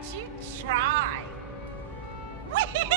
don't you try? Whee!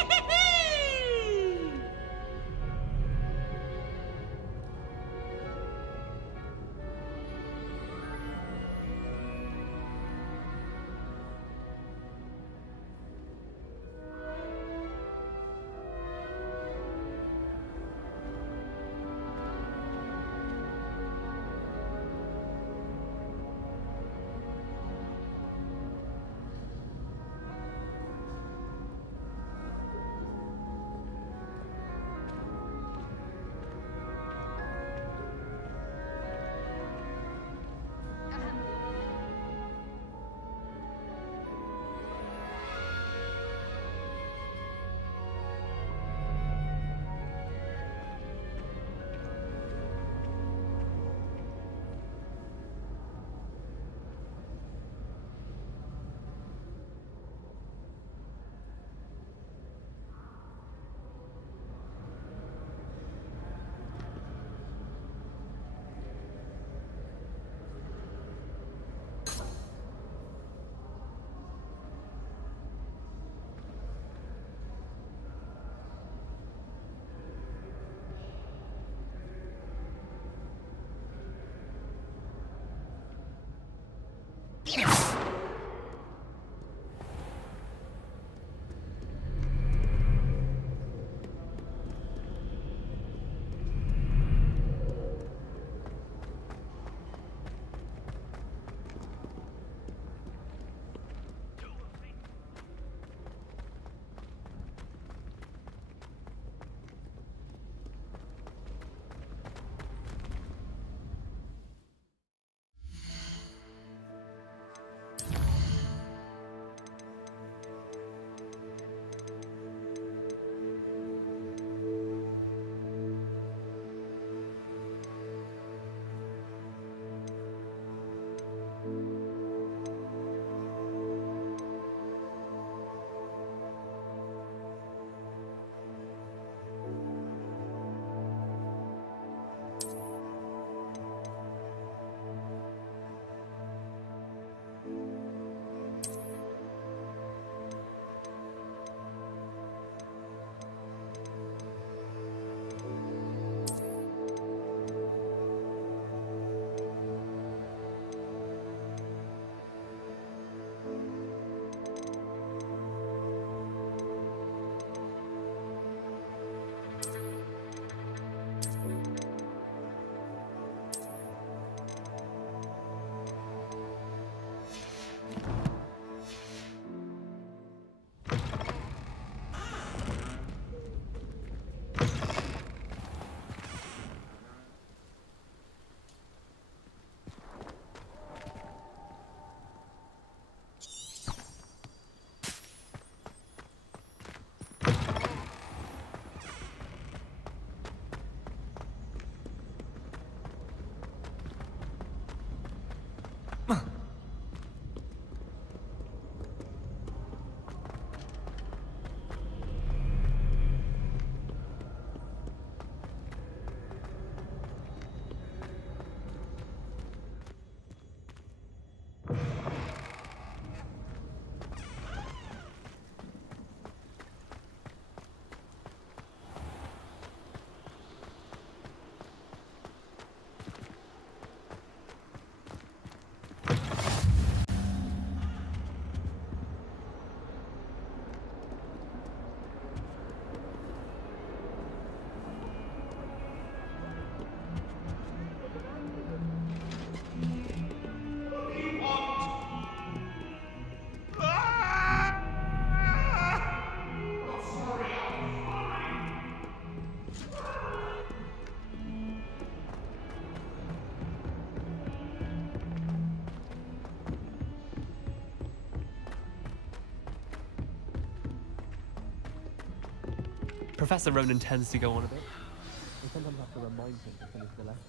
Professor Ronan tends to go on a bit. I sometimes have to remind him to finish the lesson.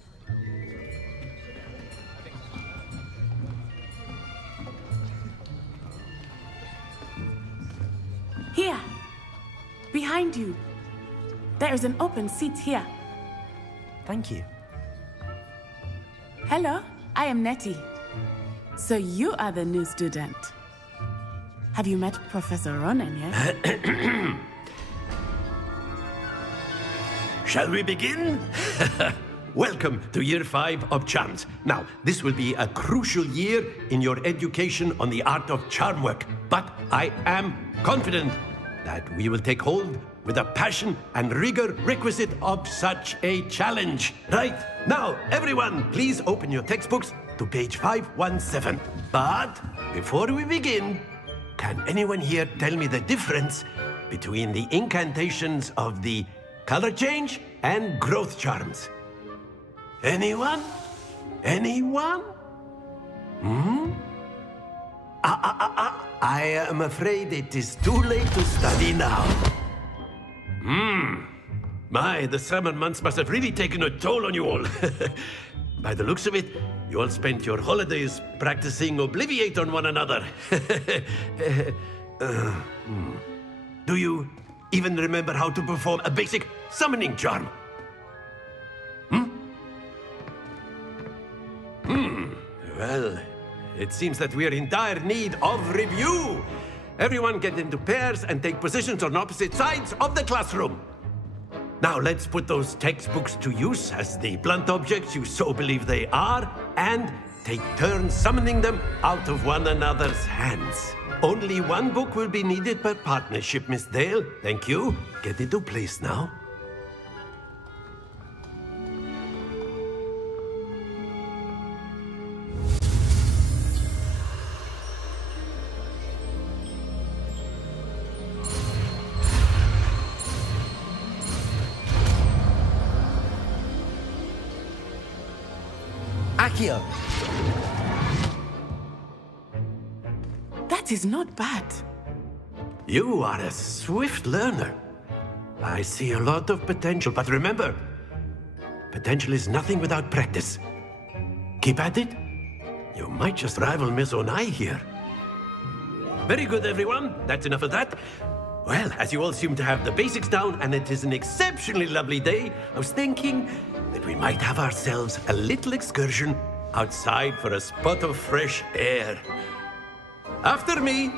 Here! Behind you! There is an open seat here. Thank you. Hello, I am Nettie. So you are the new student. Have you met Professor Ronan yet? Shall we begin? Welcome to Year 5 of Charms. Now, this will be a crucial year in your education on the art of charm work, but I am confident that we will take hold with the passion and rigor requisite of such a challenge. Right, now, everyone, please open your textbooks to page 517. But before we begin, can anyone here tell me the difference between the incantations of the color change and growth charms? Anyone? Anyone? I am afraid it is too late to study now. My, the summer months must have really taken a toll on you all. By the looks of it, you all spent your holidays practicing Obliviate on one another. Do you even remember how to perform a basic summoning charm? Well, it seems that we are in dire need of review. Everyone get into pairs and take positions on opposite sides of the classroom. Now let's put those textbooks to use as the blunt objects you so believe they are, and take turns summoning them out of one another's hands. Only one book will be needed per partnership, Miss Dale. Thank you. Get into place now. Accio! That is not bad. You are a swift learner. I see a lot of potential, but remember, potential is nothing without practice. Keep at it. You might just rival Miss Onai here. Very good, everyone. That's enough of that. Well, as you all seem to have the basics down, and it is an exceptionally lovely day, I was thinking that we might have ourselves a little excursion outside for a spot of fresh air. After me.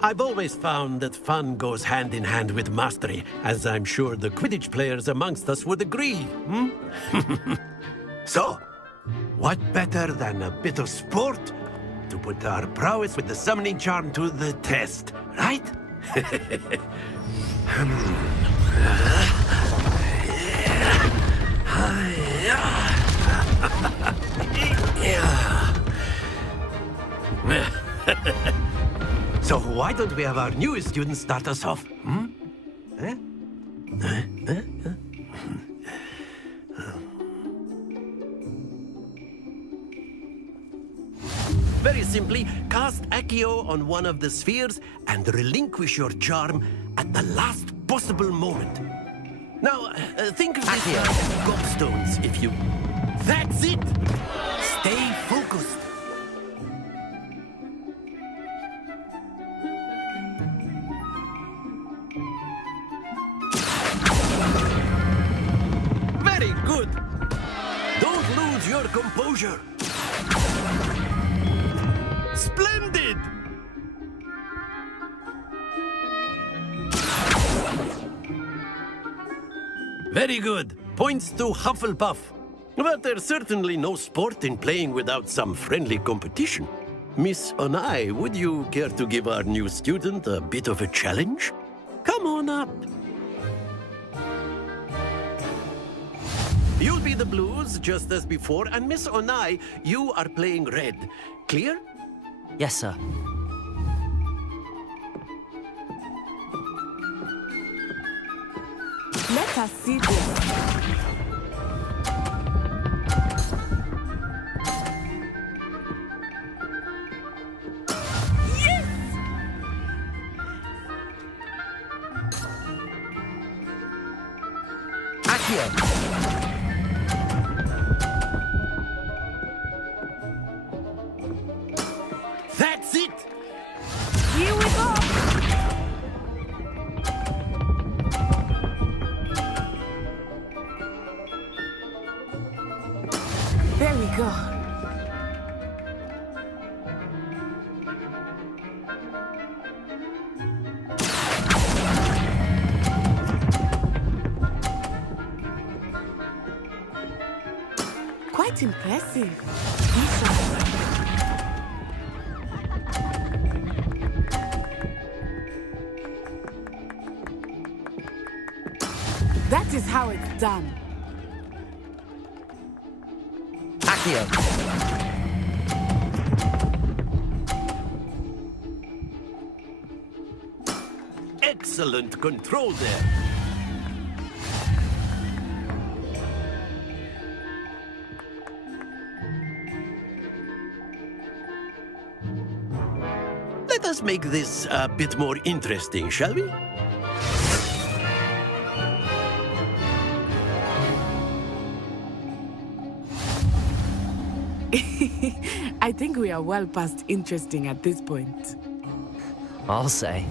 I've always found that fun goes hand in hand with mastery, as I'm sure the Quidditch players amongst us would agree, So, what better than a bit of sport to put our prowess with the summoning charm to the test, right? So why don't we have our newest student start us off? Very simply, cast Accio on one of the spheres and relinquish your charm at the last possible moment. Now, think of this as gobstones, if you... That's it! Stay focused. Very good! Don't lose your composure. Splendid! Very good. Points to Hufflepuff. But there's certainly no sport in playing without some friendly competition. Miss Onai, would you care to give our new student a bit of a challenge? Come on up. You'll be the blues, just as before, and Miss Onai, you are playing red. Clear? Yes, sir. Let us see this. Accio. That's it! Here we go. There we go. Quite impressive. That is how it's done. Accio. Excellent control there. Let us make this a bit more interesting, shall we? I think we are well past interesting at this point. I'll say.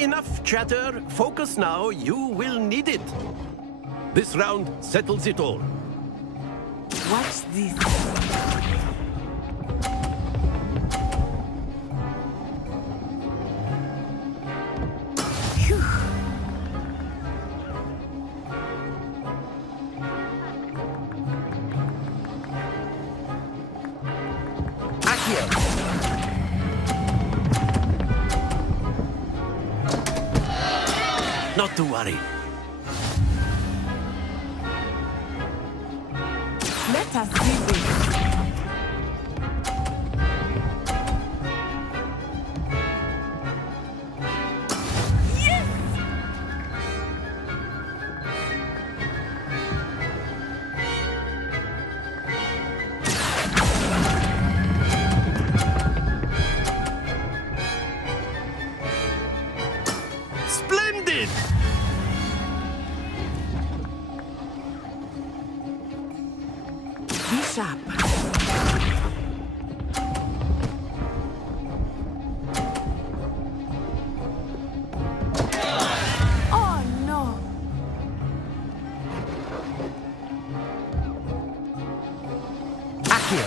Enough chatter. Focus now. You will need it. This round settles it all. Watch this. Phew. Accio. Not to worry. Let us see this. Splendid! Be sharp. Oh no! Accio.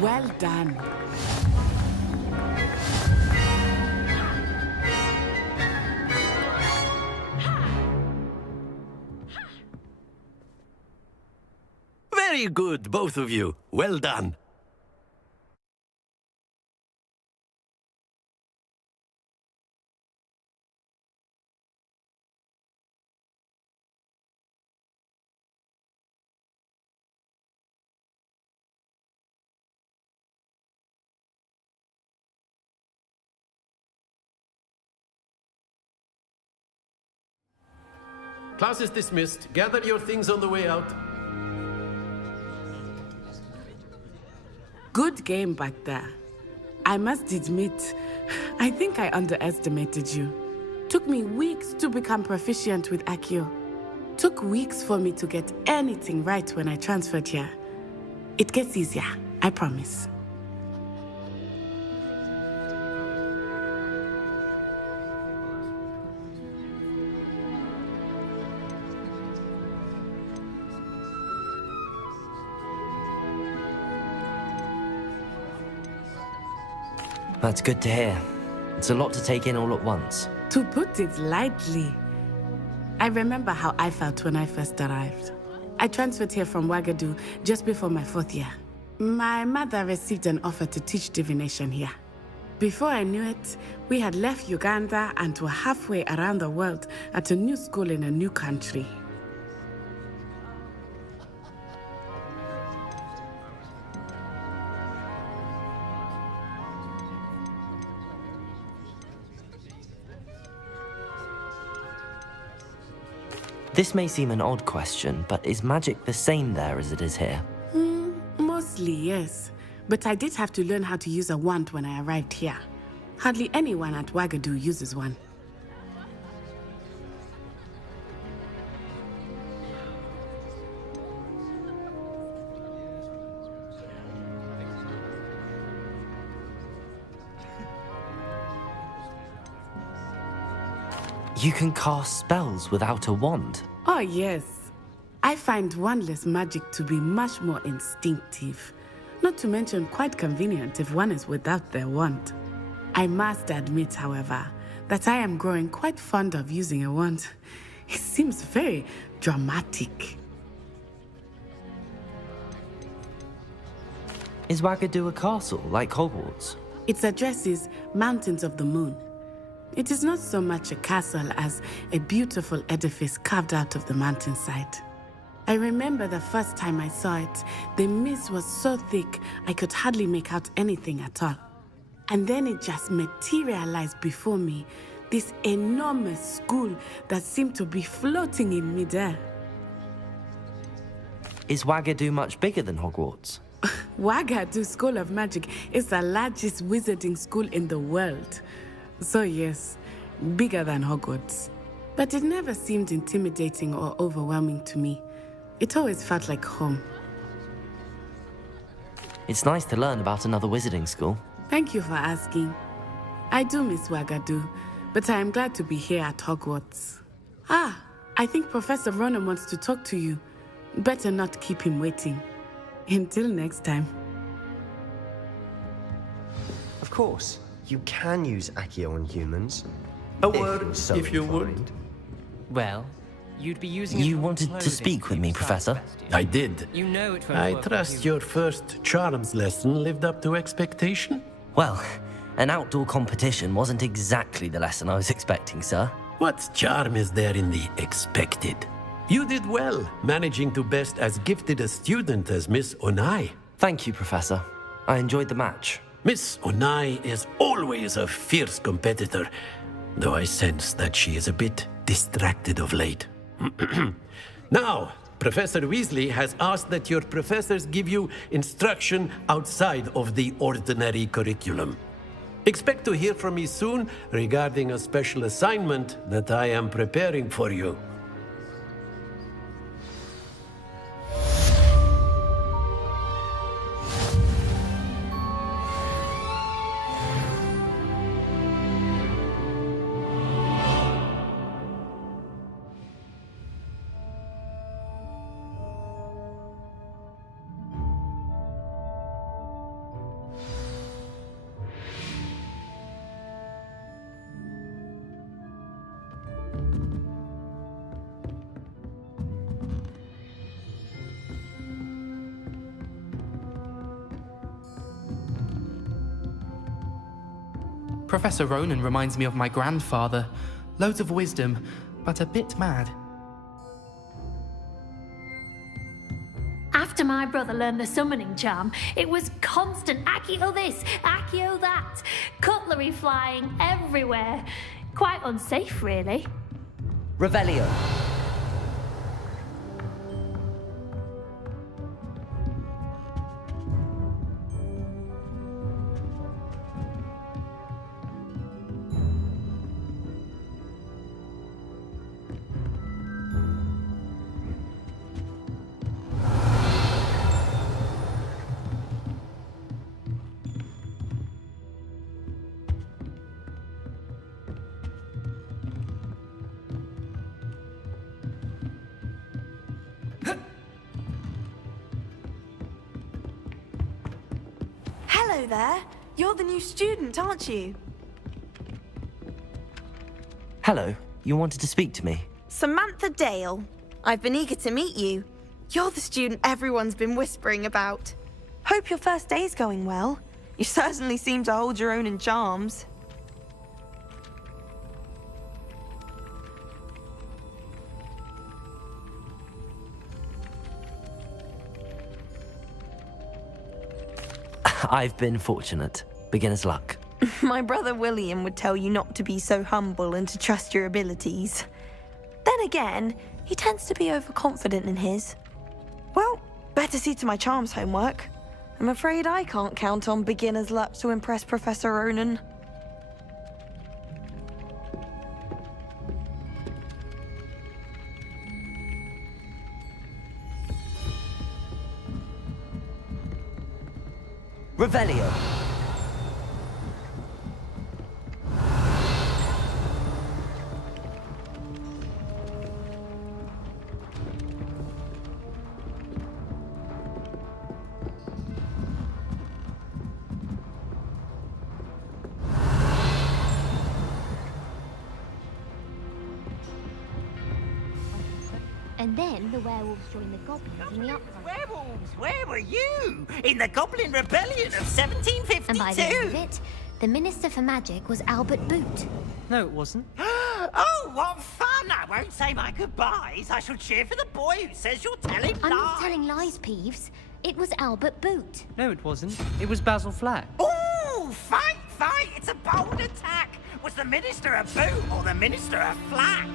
Well done. Very good, both of you. Well done. Class is dismissed. Gather your things on the way out. Good game back there. I must admit, I think I underestimated you. Took me weeks to become proficient with Accio. Took weeks for me to get anything right when I transferred here. It gets easier, I promise. That's good to hear. It's a lot to take in all at once. To put it lightly, I remember how I felt when I first arrived. I transferred here from Ouagadougou just before my 4th year. My mother received an offer to teach divination here. Before I knew it, we had left Uganda and were halfway around the world at a new school in a new country. This may seem an odd question, but is magic the same there as it is here? Mostly, yes. But I did have to learn how to use a wand when I arrived here. Hardly anyone at Wagadu uses one. You can cast spells without a wand. Oh, yes. I find wandless magic to be much more instinctive. Not to mention quite convenient if one is without their wand. I must admit, however, that I am growing quite fond of using a wand. It seems very dramatic. Is Wagadu a castle, like Hogwarts? Its address is Mountains of the Moon. It is not so much a castle as a beautiful edifice carved out of the mountainside. I remember the first time I saw it, the mist was so thick I could hardly make out anything at all. And then it just materialized before me, this enormous school that seemed to be floating in midair. Is Wagadu much bigger than Hogwarts? Wagadu School of Magic is the largest wizarding school in the world. So yes, bigger than Hogwarts. But it never seemed intimidating or overwhelming to me. It always felt like home. It's nice to learn about another wizarding school. Thank you for asking. I do miss Wagadu, but I am glad to be here at Hogwarts. Ah, I think Professor Ronan wants to talk to you. Better not keep him waiting. Until next time. Of course, you can use Accio on humans. A if word, you're so if you would. inclined. Well, you'd be using it You on wanted to clothing speak with if me, you tried Professor? to best I did. You know it won't I work with trust you. your first charms lesson lived up to expectation. Well, an outdoor competition wasn't exactly the lesson I was expecting, sir. What charm is there in the expected? You did well, managing to best as gifted a student as Miss Onai. Thank you, Professor. I enjoyed the match. Miss Onai is always a fierce competitor, though I sense that she is a bit distracted of late. Now, Professor Weasley has asked that your professors give you instruction outside of the ordinary curriculum. Expect to hear from me soon regarding a special assignment that I am preparing for you. Professor Ronan reminds me of my grandfather. Loads of wisdom, but a bit mad. After my brother learned the summoning charm, it was constant Accio this, Accio that, cutlery flying everywhere. Quite unsafe, really. Revelio. Hello there. You're the new student, aren't you? Hello. You wanted to speak to me? Samantha Dale. I've been eager to meet you. You're the student everyone's been whispering about. Hope your first day's going well. You certainly seem to hold your own in charms. I've been fortunate. Beginner's luck. My brother William would tell you not to be so humble and to trust your abilities. Then again, he tends to be overconfident in his. Well, better see to my charms homework. I'm afraid I can't count on beginner's luck to impress Professor Ronan. Revelio. And then the werewolves joined the goblins in the uprising. Werewolves, where were you? In the Goblin Rebellion of 1752? And by the end of it, the Minister for Magic was Albert Boot. No, it wasn't. Oh, what fun! I won't say my goodbyes. I shall cheer for the boy who says you're telling lies. I'm not telling lies, Peeves. It was Albert Boot. No, it wasn't. It was Basil Flack. Ooh, fight, fight! It's a bold attack. Was the Minister a boot or the Minister a flack?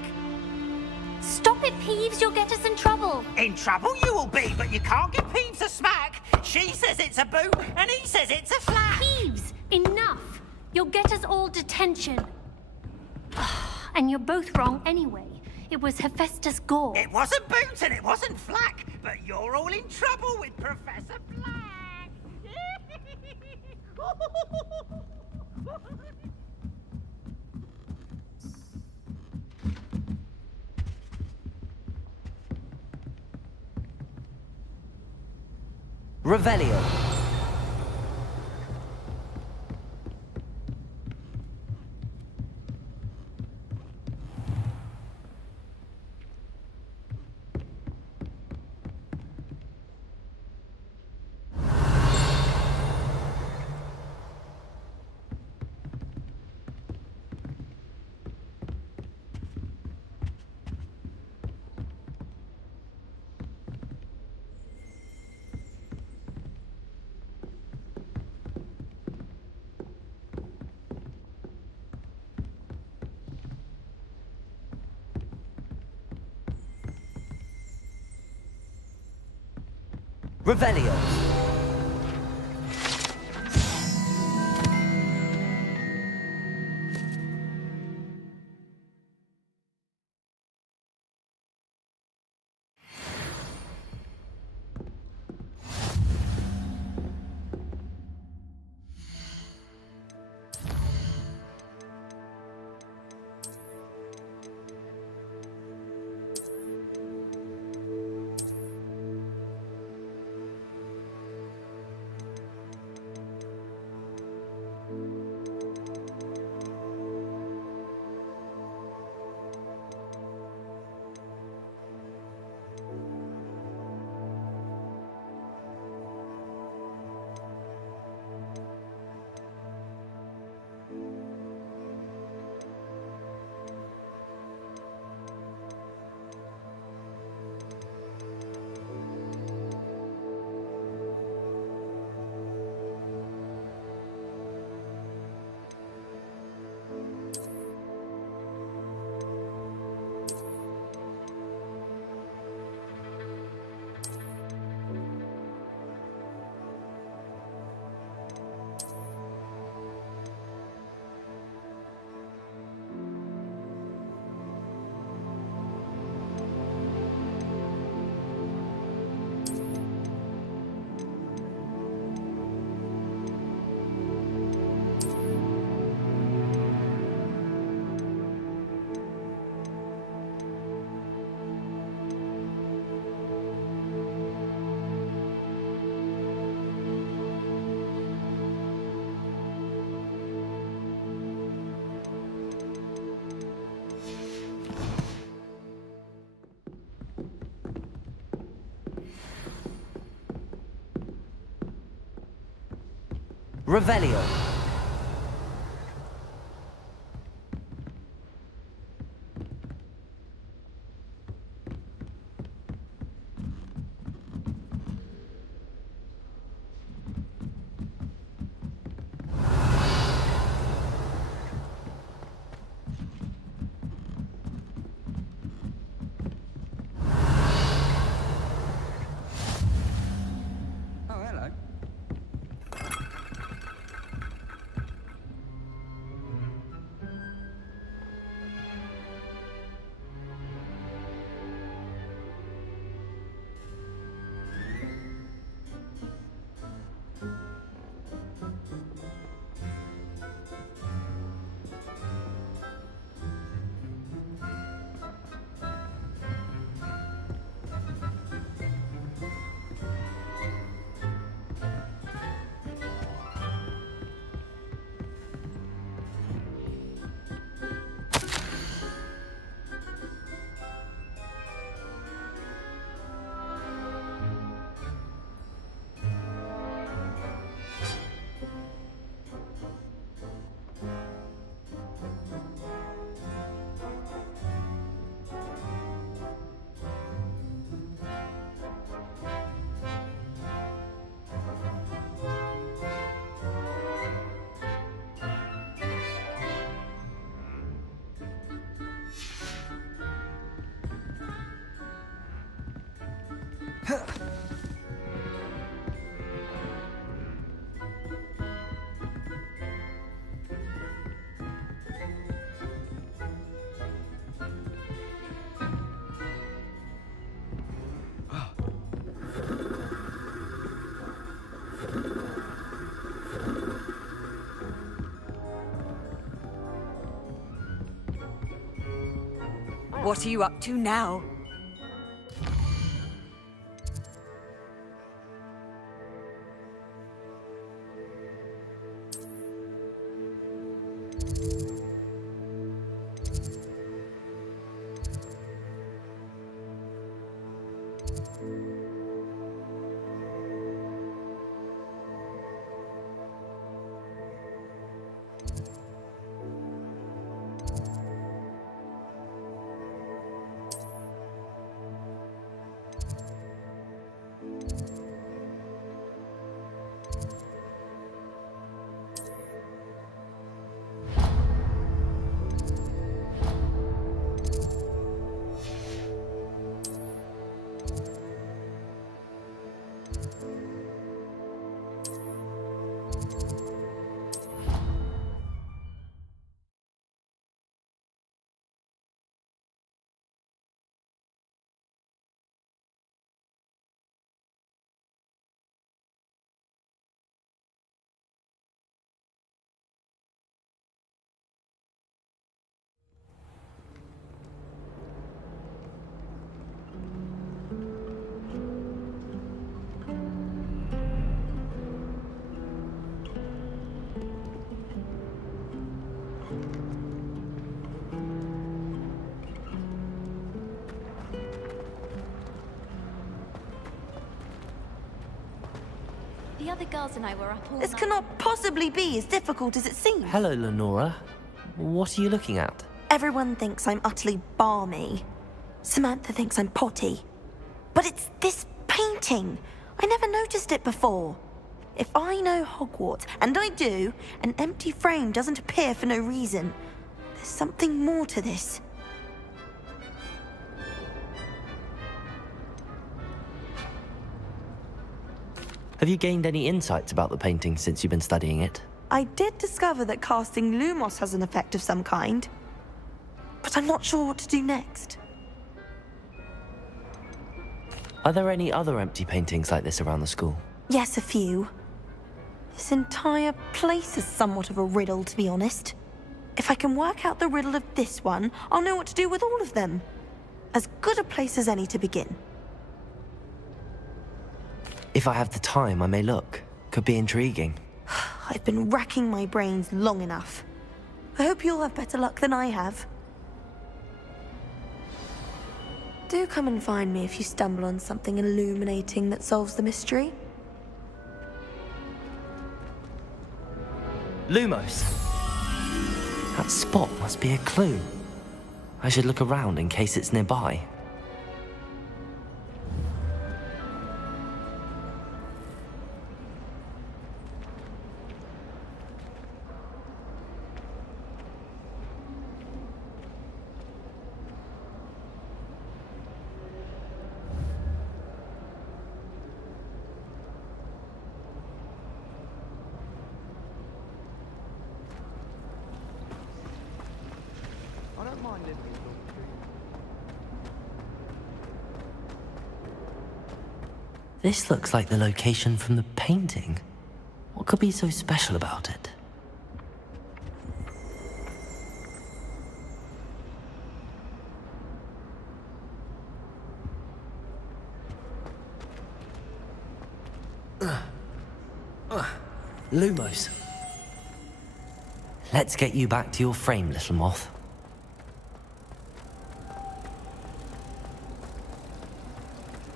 Stop it, Peeves, you'll get us in trouble. In trouble you will be, but you can't give Peeves a smack. She says it's a boot, and he says it's a flack. Peeves, enough. You'll get us all detention. And you're both wrong anyway. It was Hephaestus Gore. It wasn't boot and it wasn't flack, but you're all in trouble with Professor Flack. Revelio. Revelio. Revelio. What are you up to now? The other girls and I were up all This night. cannot possibly be as difficult as it seems. Hello, Lenora. What are you looking at? Everyone thinks I'm utterly balmy. Samantha thinks I'm potty. But it's this painting. I never noticed it before. If I know Hogwarts, and I do, an empty frame doesn't appear for no reason. There's something more to this. Have you gained any insights about the painting since you've been studying it? I did discover that casting Lumos has an effect of some kind. But I'm not sure what to do next. Are there any other empty paintings like this around the school? Yes, a few. This entire place is somewhat of a riddle, to be honest. If I can work out the riddle of this one, I'll know what to do with all of them. As good a place as any to begin. If I have the time, I may look. Could be intriguing. I've been racking my brains long enough. I hope you'll have better luck than I have. Do come and find me if you stumble on something illuminating that solves the mystery. Lumos! That spot must be a clue. I should look around in case it's nearby. I don't mind living in Dormitory. This looks like the location from the painting. What could be so special about it? Lumos. Let's get you back to your frame, little moth.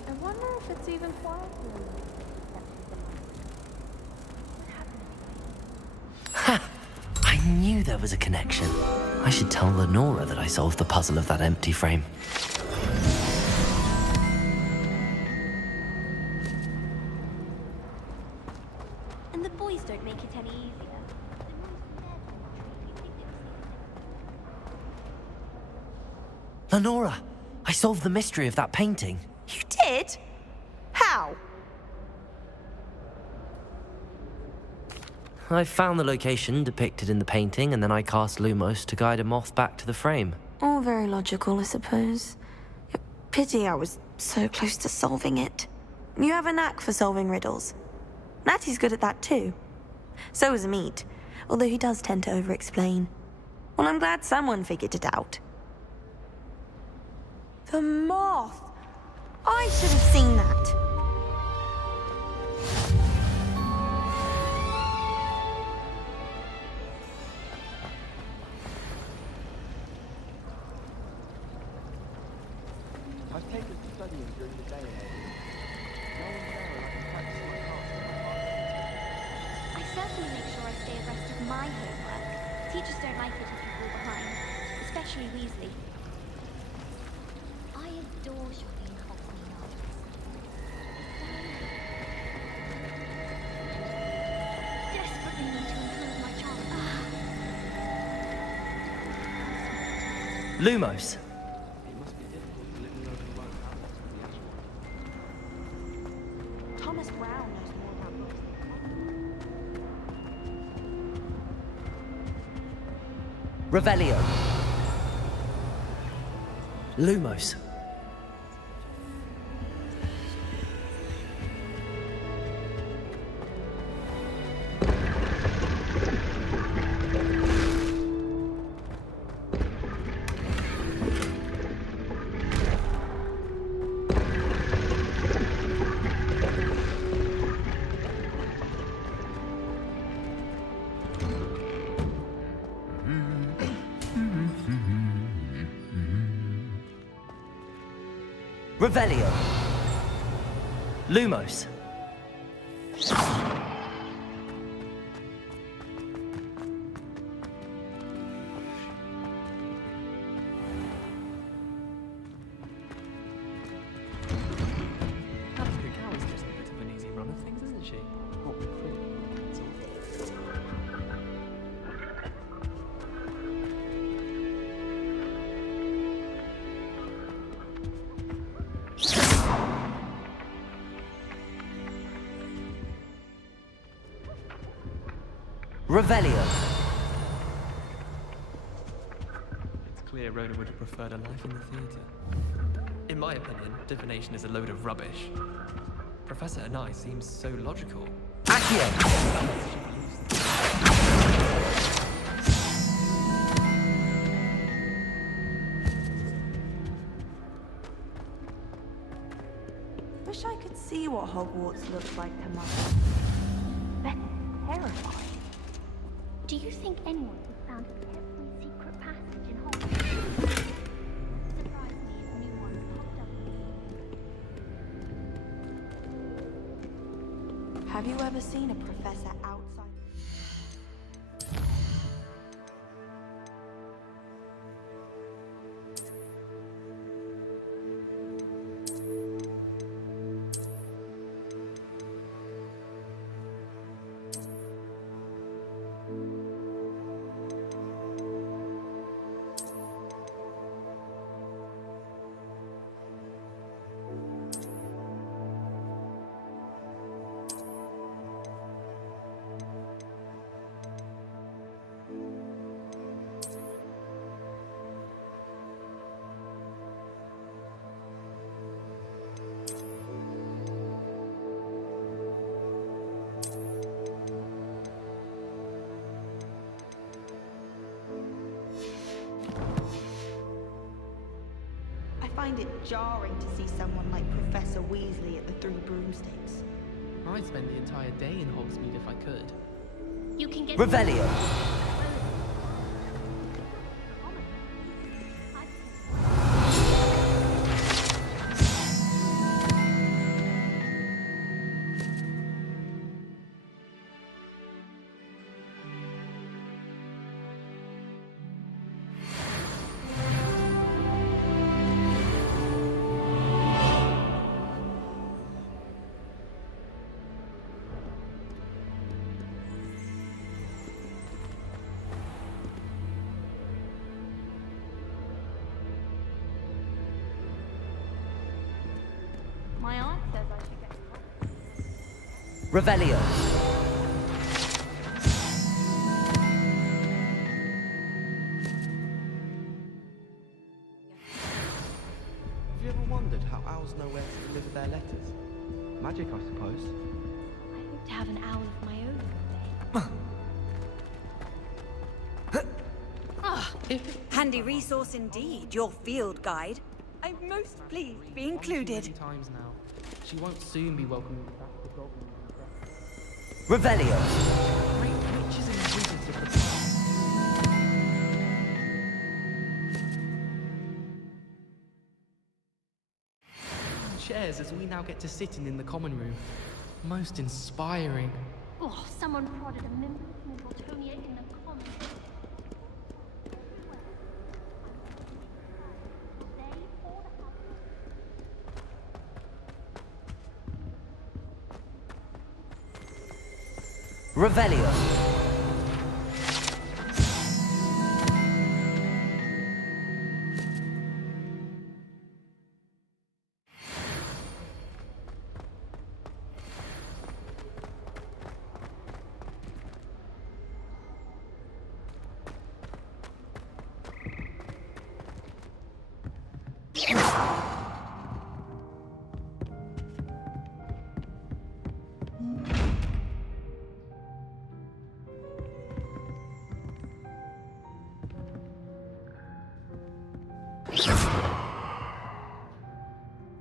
I wonder if it's even quiet. Ha! I knew there was a connection. I should tell Lenora that I solved the puzzle of that empty frame. And the boys don't make it any easier. Lenora, I solved the mystery of that painting. You did? How? I found the location depicted in the painting, and then I cast Lumos to guide a moth back to the frame. All very logical, I suppose. Pity I was so close to solving it. You have a knack for solving riddles. Natty's good at that too. So is Meat, although he does tend to over-explain. Well, I'm glad someone figured it out. The moth! I should have seen that. I've taken to studying during the day and all. No one's there and I can practice my craft on my I certainly make sure I stay abreast of my homework. Teachers don't like it if you fall behind, especially Weasley. I adore shopping in Hogsmeade Markets. Desperately need to improve my charm. Lumos. It must be difficult to live in those alone houses with the Ashmore. Thomas Brown knows more about books than Revelio. Lumos. Revelio. Lumos. Alistair Cow is just a bit of an easy run of things, isn't she? Oh, pretty. That's all. Revelio. It's clear Rhoda would have preferred a life in the theatre. In my opinion, divination is a load of rubbish. Professor Anai seems so logical. Accio. Wish I could see what Hogwarts looks like to Mother. That's terrifying. Do you think anyone has found every secret passage in Hogwarts? Surprise me if new ones popped up. Have you ever seen a professor outside? I find it jarring to see someone like Professor Weasley at the Three Broomsticks. I'd spend the entire day in Hogsmeade if I could. You can get Revelio. My aunt says I should get Revelio. Have you ever wondered how owls know where to deliver their letters? Magic, I suppose. I hope to have an owl of my own one day. Handy resource indeed, your field guide. I'm most pleased to be included. Many times now. She won't soon be welcoming me back to goblins and dragons. Revelio. Great witches and wizards of the past. Chairs as we now get to sit in the common room. Most inspiring. Oh, someone prodded a member of Middletonia in the common. Revelio.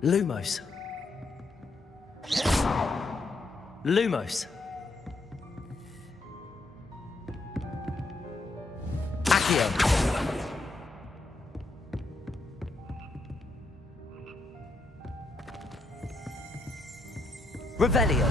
Lumos. Lumos. Accio. Revelio.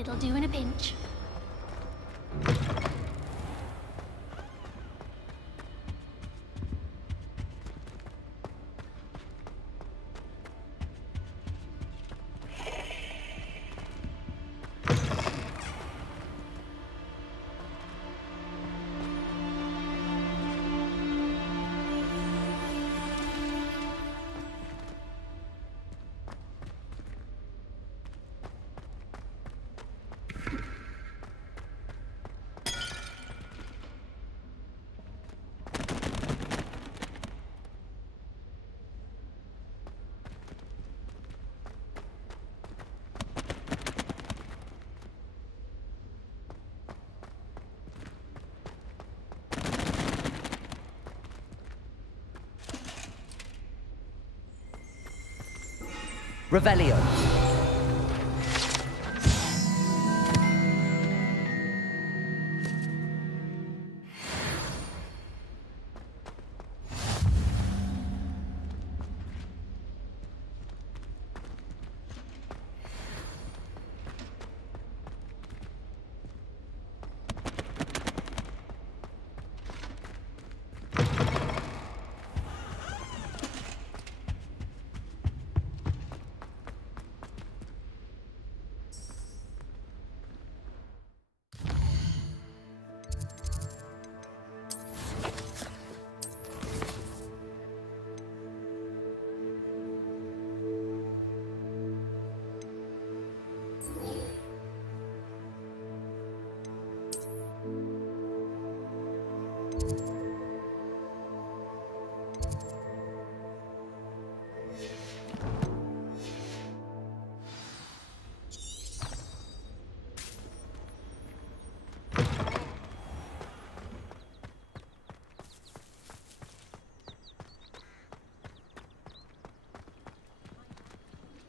it'll do in a pinch. Revelio.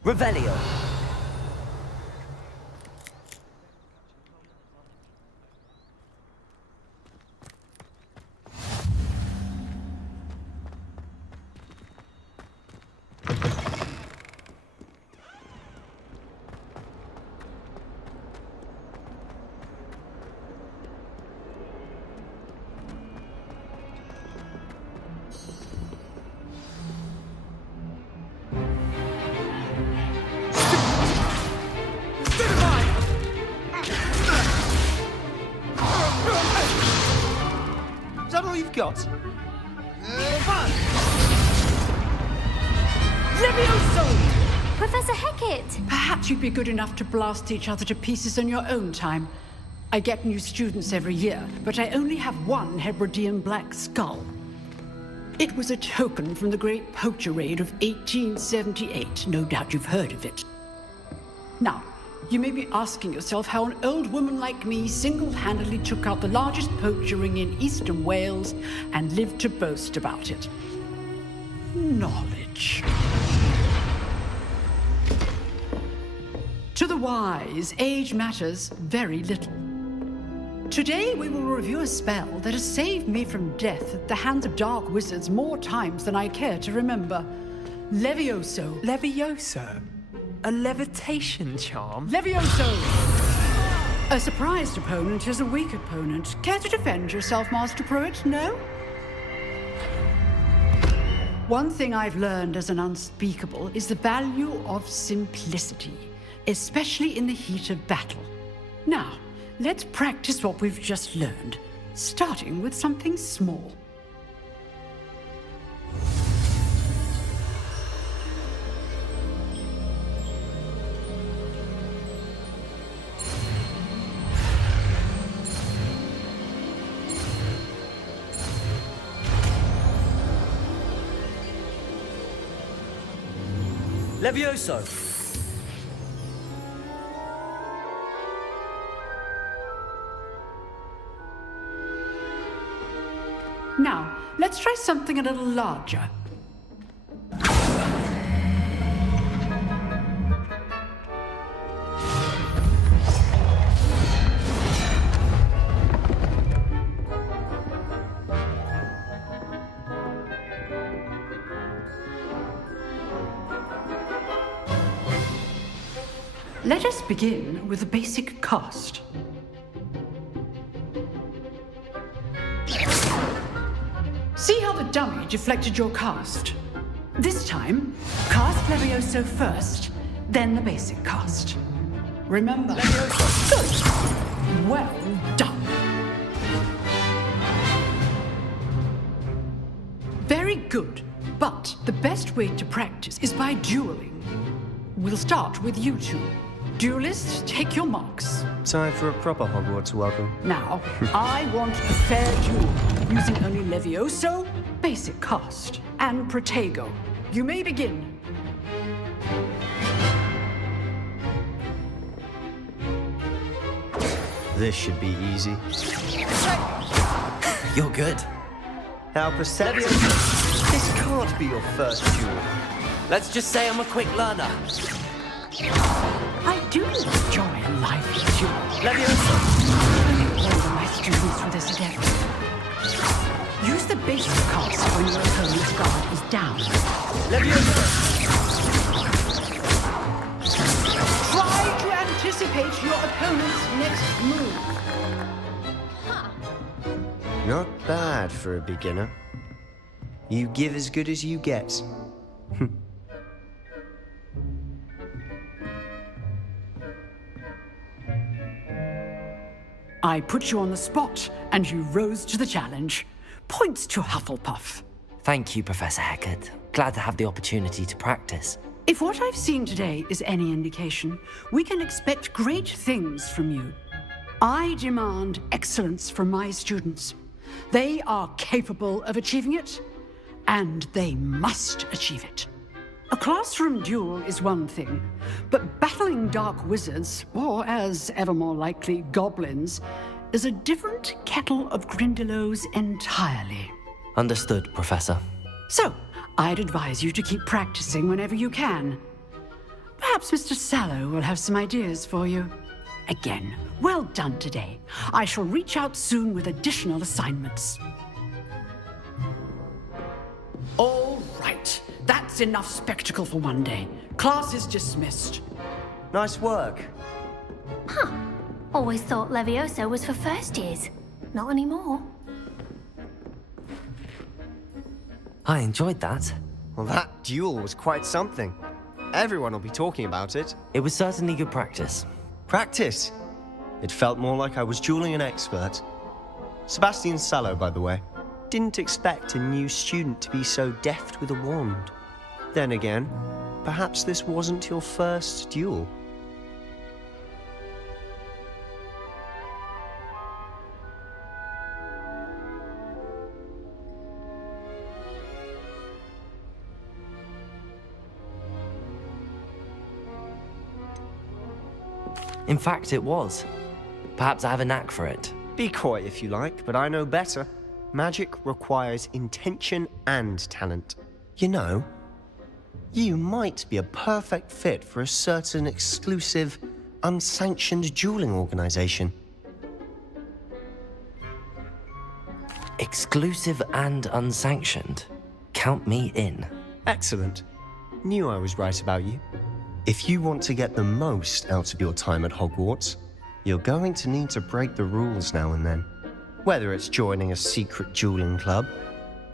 Revelio. Is that all you've got? Levioso! Professor Hecat! Perhaps you'd be good enough to blast each other to pieces in your own time. I get new students every year, but I only have one Hebridean black skull. It was a token from the Great Poacher Raid of 1878. No doubt you've heard of it. Now, you may be asking yourself how an old woman like me single-handedly took out the largest poacher ring in eastern Wales and lived to boast about it. Knowledge. To the wise, age matters very little. Today we will review a spell that has saved me from death at the hands of dark wizards more times than I care to remember. Levioso. Levioso? A levitation charm? Levioso! A surprised opponent is a weak opponent. Care to defend yourself, Master Pruitt? No? One thing I've learned as an unspeakable is the value of simplicity, especially in the heat of battle. Now, let's practice what we've just learned, starting with something small. Levioso. Now, let's try something a little larger. Let us begin with the basic cast. See how the dummy deflected your cast? This time, cast Levioso first, then the basic cast. Remember, Levioso. Good. Well done. Very good, but the best way to practice is by dueling. We'll start with you two. Duelists, take your marks. Time for a proper Hogwarts welcome. Now, I want a fair duel, using only Levioso, basic cast, and Protego. You may begin. This should be easy. You're good. How perceptive. This can't be your first duel. Let's just say I'm a quick learner. I do enjoy a lively duel. Leviosa! All of my students for this again. Use the basic cast when your opponent's guard is down. Leviosa! Try to anticipate your opponent's next move. Not bad for a beginner. You give as good as you get. I put you on the spot, and you rose to the challenge. Points to Hufflepuff. Thank you, Professor Hecat. Glad to have the opportunity to practice. If what I've seen today is any indication, we can expect great things from you. I demand excellence from my students. They are capable of achieving it, and they must achieve it. A classroom duel is one thing, but battling dark wizards, or as ever more likely, goblins, is a different kettle of Grindylows entirely. Understood, Professor. So, I'd advise you to keep practicing whenever you can. Perhaps Mr. Sallow will have some ideas for you. Again, well done today. I shall reach out soon with additional assignments. All right. That's enough spectacle for one day. Class is dismissed. Nice work. Huh. Always thought Levioso was for first years. Not anymore. I enjoyed that. Well, that duel was quite something. Everyone will be talking about it. It was certainly good practice. Practice? It felt more like I was dueling an expert. Sebastian Sallow, by the way. Didn't expect a new student to be so deft with a wand. Then again, perhaps this wasn't your first duel. In fact, it was. Perhaps I have a knack for it. Be coy if you like, but I know better. Magic requires intention and talent. You know, you might be a perfect fit for a certain exclusive, unsanctioned dueling organization. Exclusive and unsanctioned. Count me in. Excellent. Knew I was right about you. If you want to get the most out of your time at Hogwarts, you're going to need to break the rules now and then. Whether it's joining a secret dueling club,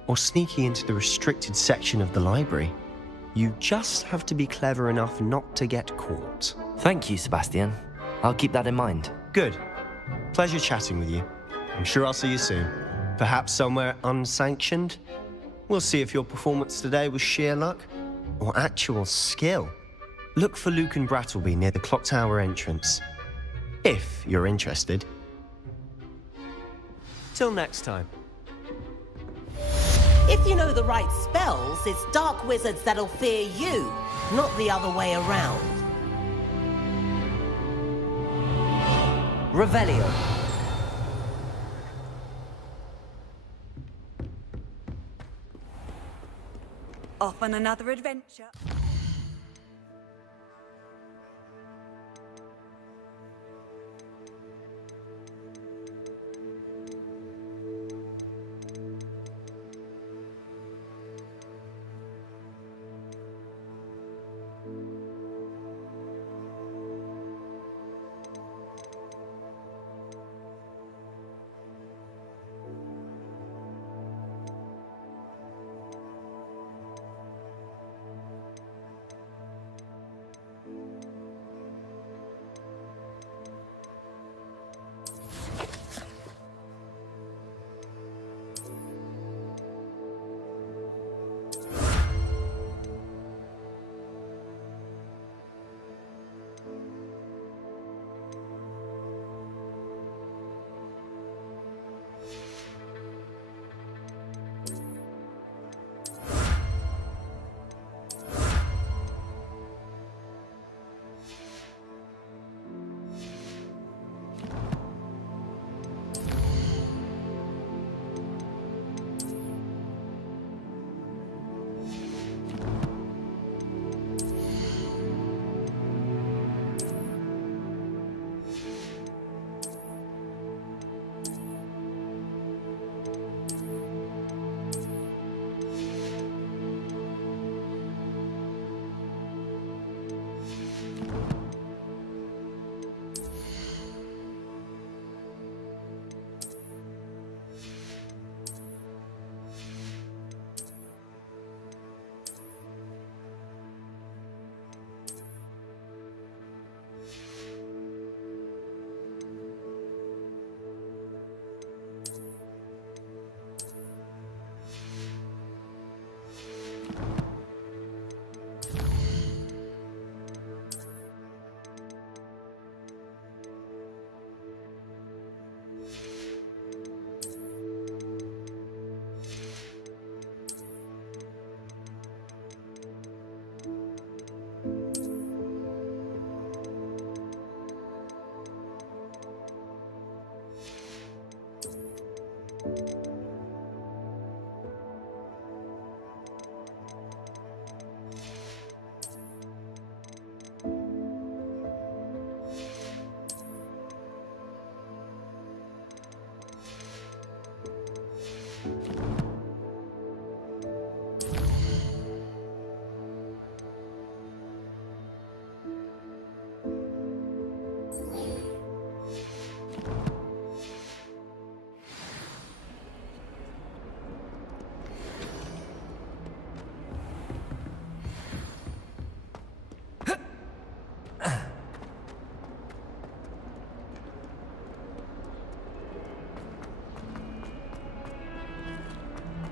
or sneaking into the restricted section of the library, you just have to be clever enough not to get caught. Thank you, Sebastian. I'll keep that in mind. Good. Pleasure chatting with you. I'm sure I'll see you soon. Perhaps somewhere unsanctioned? We'll see if your performance today was sheer luck, or actual skill. Look for Luke and Brattleby near the clock tower entrance, if you're interested. Till next time. If you know the right spells, it's dark wizards that'll fear you, not the other way around. Revelio. Off on another adventure.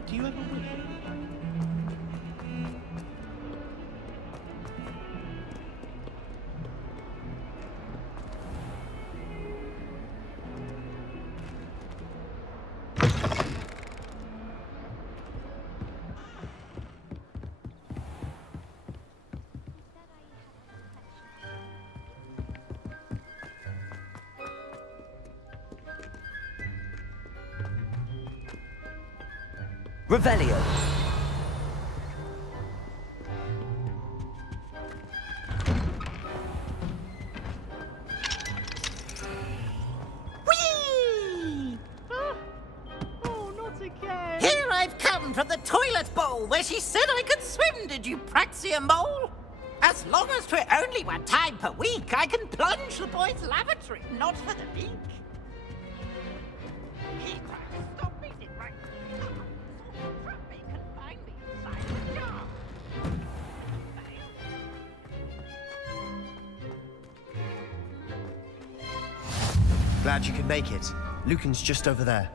Do you ever wish? Revelio. Whee! Oh, not again! Here I've come from the toilet bowl where she said I could swim, did you praxia mole? As long as 'twere only one time per week, I can plunge the boy's lavatory, not for the beak. He stop beating right. Trap me, confine me inside the jar. Glad you could make it. Lucan's just over there.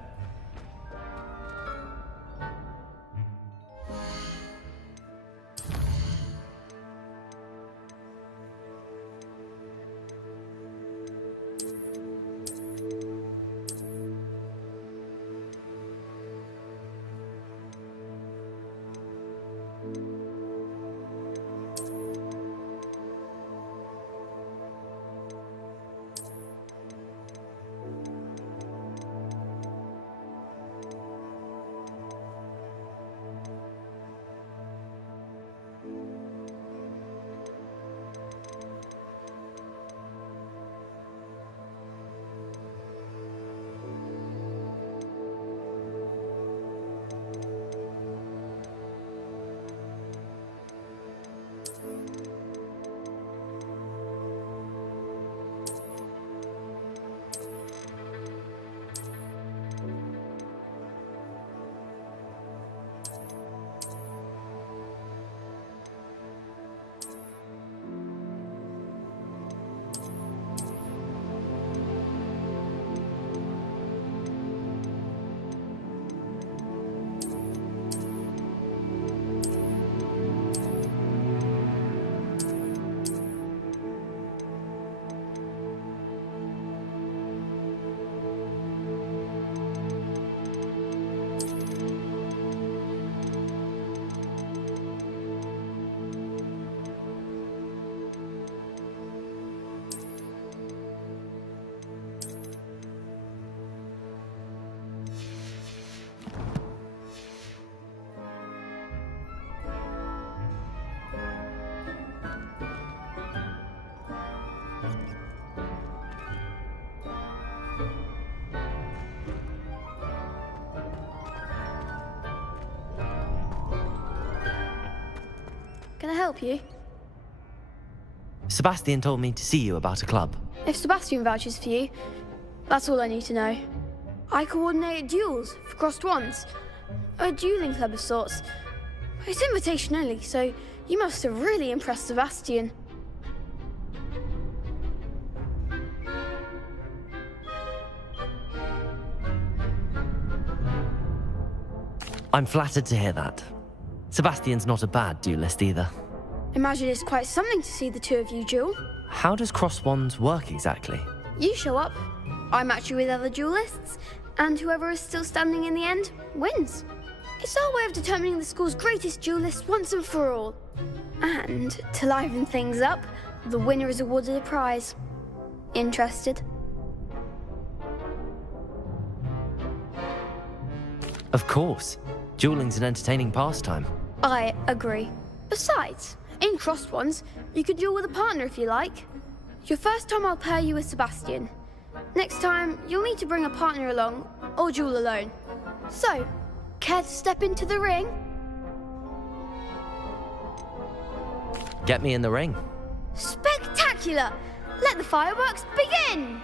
Can I help you? Sebastian told me to see you about a club. If Sebastian vouches for you, that's all I need to know. I coordinate duels for crossed wands. A dueling club of sorts. It's invitation only, so you must have really impressed Sebastian. I'm flattered to hear that. Sebastian's not a bad duelist either. Imagine it's quite something to see the two of you duel. How does cross wands work exactly? You show up, I match you with other duelists, and whoever is still standing in the end wins. It's our way of determining the school's greatest duelist once and for all. And to liven things up, the winner is awarded a prize. Interested? Of course. Dueling's an entertaining pastime. I agree. Besides, in crossed ones, you could duel with a partner if you like. Your first time I'll pair you with Sebastian. Next time, you'll need to bring a partner along, or duel alone. So, Care to step into the ring? Get me in the ring. Spectacular! Let the fireworks begin!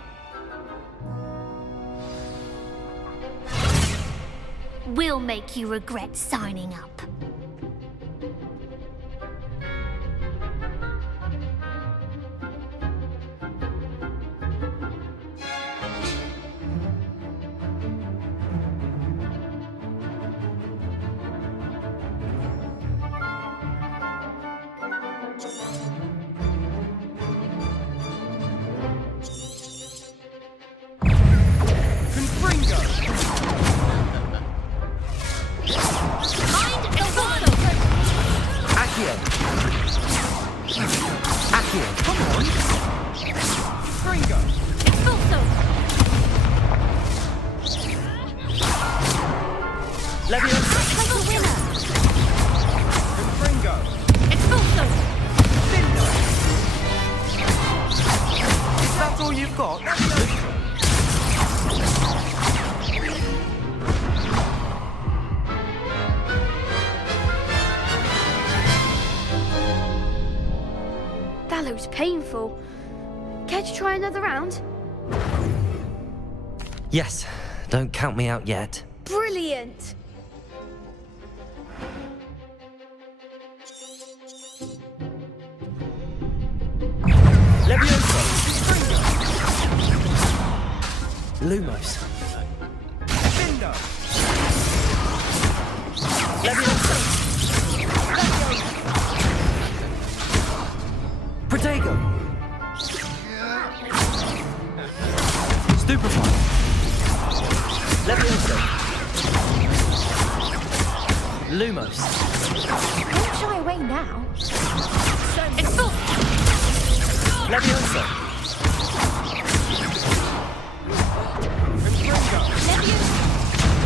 We'll make you regret signing up. That's all you've got? That looks painful. Care to try another round? Yes, don't count me out yet. Brilliant! Levioso! Lumos. Levioso! Protego! Stupefy! Levioso! Lumos. Don't shy away now. It's full! Levioso!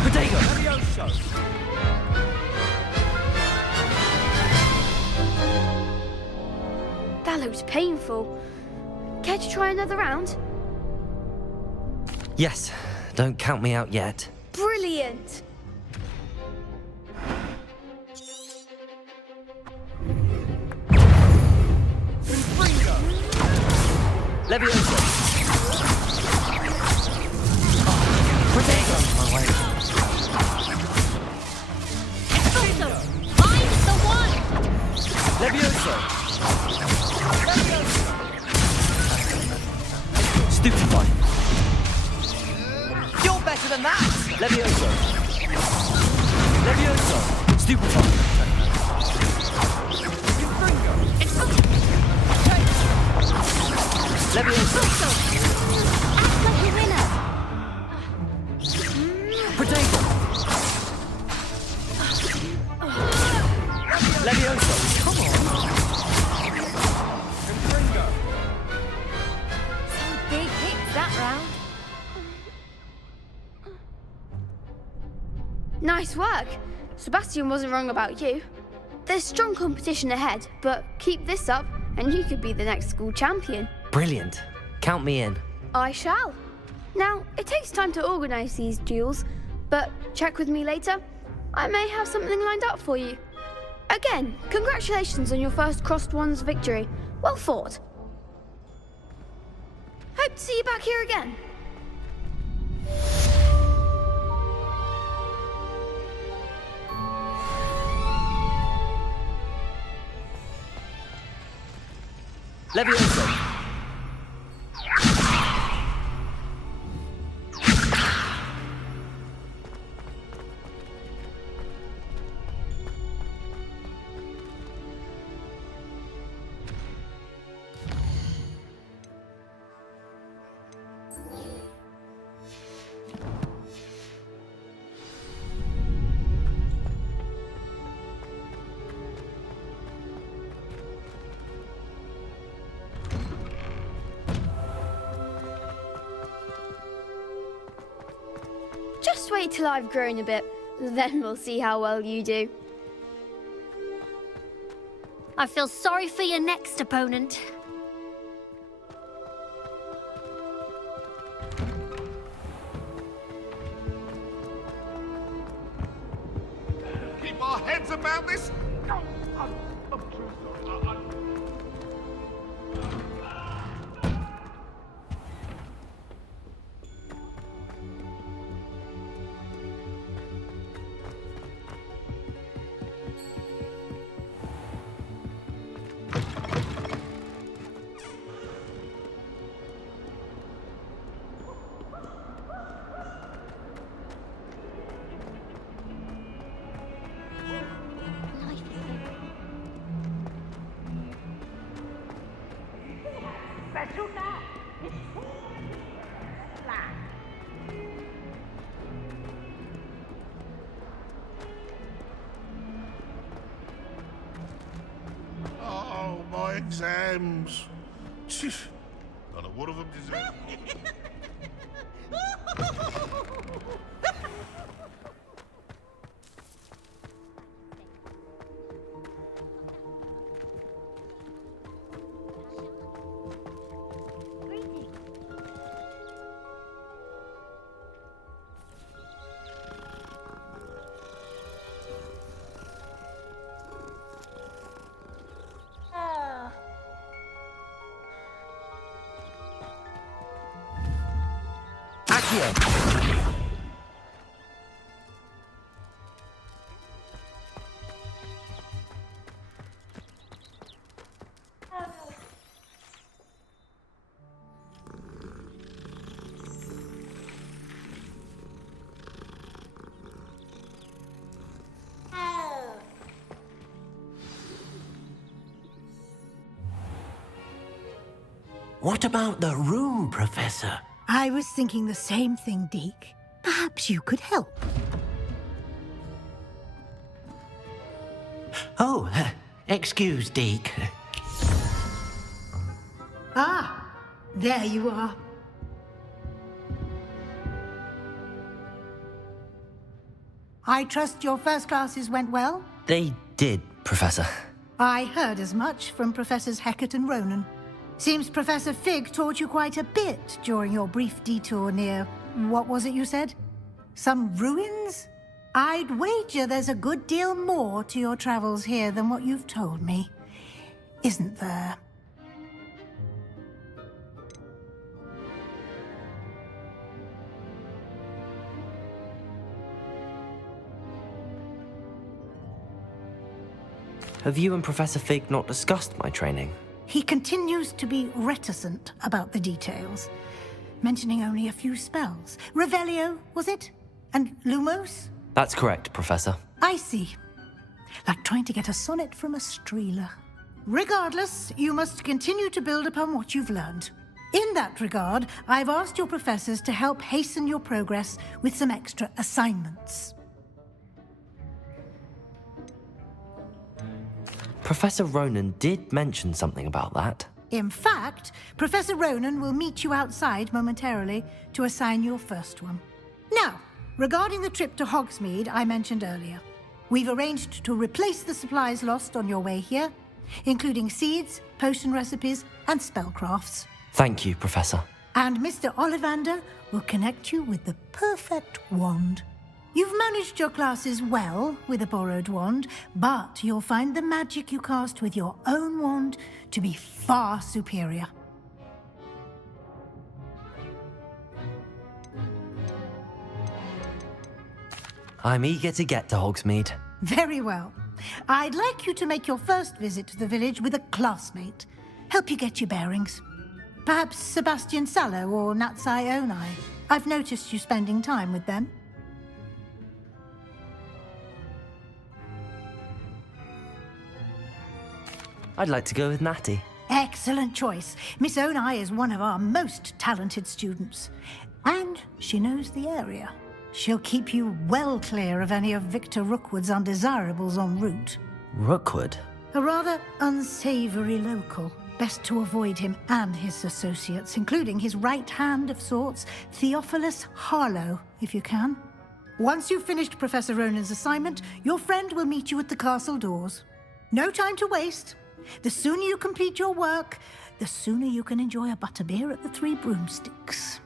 Protego! That looks painful. Care to try another round? Yes, don't count me out yet. Brilliant! Levioso! Protego! My way. Expulso! Find the one! Levioso! Stupefy! You're better than that! Levioso! Levioso! Stupefy! Levioso! Act like a winner! Protego! Levioso! Come on! Some big hits that round. Nice work. Sebastian wasn't wrong about you. There's strong competition ahead, but keep this up and you could be the next school champion. Brilliant. Count me in. I shall. Now, it takes time to organise these duels, but check with me later. I may have something lined up for you. Again, congratulations on your first Crossed Ones victory. Well fought. Hope to see you back here again. Levioso! Just wait till I've grown a bit, then we'll see how well you do. I feel sorry for your next opponent. keep our heads about this? Oh, my exams. None of one of them deserve. What about the room, Professor? I was thinking the same thing, Deke. Perhaps you could help. Oh, excuse, Deke. Ah, there you are. I trust your first classes went well? They did, Professor. I heard as much from Professors Hecat and Ronan. Seems Professor Fig taught you quite a bit during your brief detour near... what was it you said? Some ruins? I'd wager there's a good deal more to your travels here than what you've told me. Isn't there? Have you and Professor Fig not discussed my training? He continues to be reticent about the details, mentioning only a few spells. Revelio, was it? And Lumos? That's correct, Professor. I see. Like trying to get a sonnet from a streeler. Regardless, you must continue to build upon what you've learned. In that regard, I've asked your professors to help hasten your progress with some extra assignments. Professor Ronan did mention something about that. In fact, Professor Ronan will meet you outside momentarily to assign your first one. Now, regarding the trip to Hogsmeade I mentioned earlier, we've arranged to replace the supplies lost on your way here, including seeds, potion recipes, and spellcrafts. Thank you, Professor. And Mr. Ollivander will connect you with the perfect wand. You've managed your classes well with a borrowed wand, but you'll find the magic you cast with your own wand to be far superior. I'm eager to get to Hogsmeade. Very well. I'd like you to make your first visit to the village with a classmate. Help you get your bearings. Perhaps Sebastian Sallow or Natsai Onai. I've noticed you spending time with them. I'd like to go with Natty. Excellent choice. Miss Onai is one of our most talented students. And she knows the area. She'll keep you well clear of any of Victor Rookwood's undesirables en route. Rookwood? A rather unsavory local. Best to avoid him and his associates, including his right hand of sorts, Theophilus Harlow, if you can. Once you've finished Professor Ronan's assignment, your friend will meet you at the castle doors. No time to waste. The sooner you complete your work, the sooner you can enjoy a butterbeer at the Three Broomsticks.